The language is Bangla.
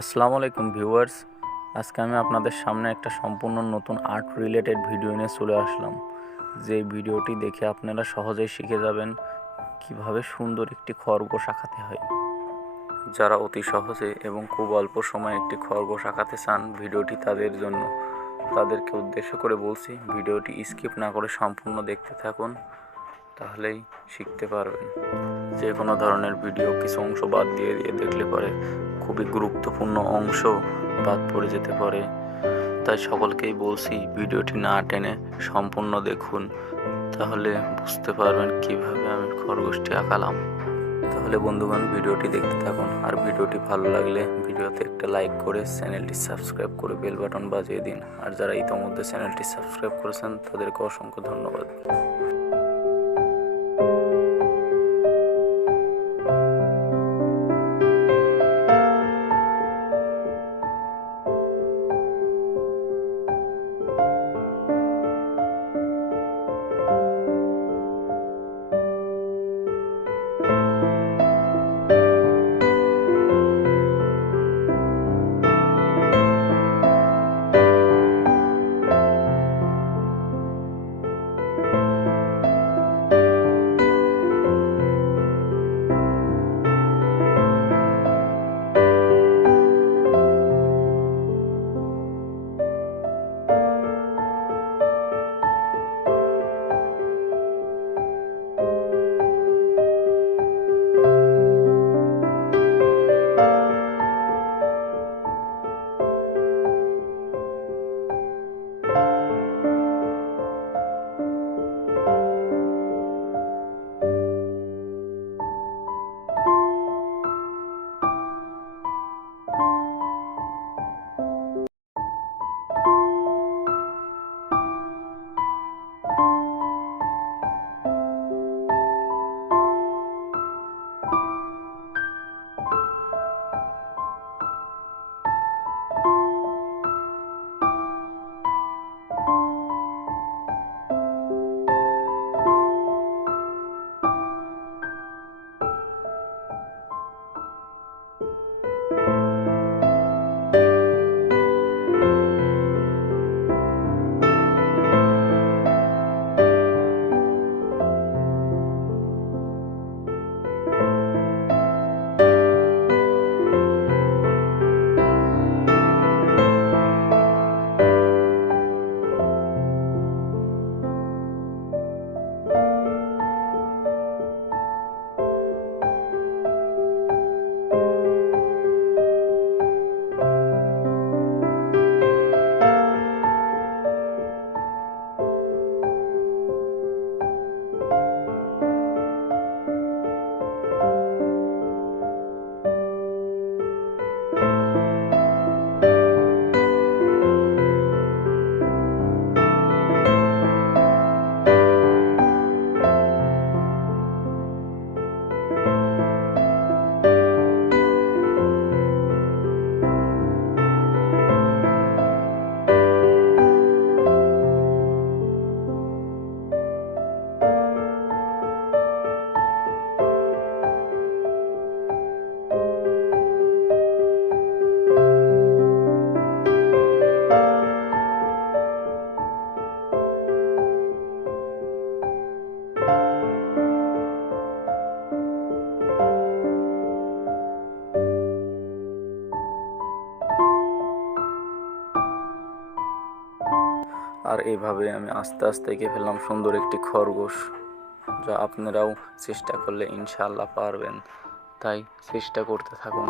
আসসালামু আলাইকুম ভিউয়ার্স। আজকে আমি আপনাদের সামনে একটা সম্পূর্ণ নতুন আর্ট রিলেটেড ভিডিও নিয়ে চলে আসলাম। যে ভিডিওটি দেখে আপনারা সহজেই শিখে যাবেন কিভাবে সুন্দর একটি খরগোশ আঁকাতে হয়। যারা অতি সহজে এবং খুব অল্প সময়ে একটি খরগোশ আঁকাতে চান, ভিডিওটি তাদের জন্য। তাদেরকে উদ্দেশ্য করে বলছি, ভিডিওটি স্কিপ না করে সম্পূর্ণ দেখতে থাকুন, তাহলেই শিখতে পারবেন। যে কোনো ধরনের ভিডিও কিছু অংশ বাদ দিয়ে দেখলে পরে খুবই গুরুত্বপূর্ণ অংশ বাদ পড়ে যেতে পারে। তাই সকলকেই বলছি, ভিডিওটি না টেনে সম্পূর্ণ দেখুন, তাহলে বুঝতে পারবেন কিভাবে আমি খরগোশটি আঁকালাম। তাহলে বন্ধুগণ, ভিডিওটি দেখতে থাকুন। আর ভিডিওটি ভালো লাগলে ভিডিওতে একটা লাইক করে চ্যানেলটি সাবস্ক্রাইব করে বেল বাটন বাজিয়ে দিন। আর যারা ইতিমধ্যে চ্যানেলটি সাবস্ক্রাইব করেছেন তাদেরকে অসংখ্য ধন্যবাদ। আর এভাবে আমি আস্তে আস্তে এঁকে ফেললাম সুন্দর একটি খরগোশ, যা আপনারাও চেষ্টা করলে ইনশাআল্লাহ পারবেন। তাই চেষ্টা করতে থাকুন।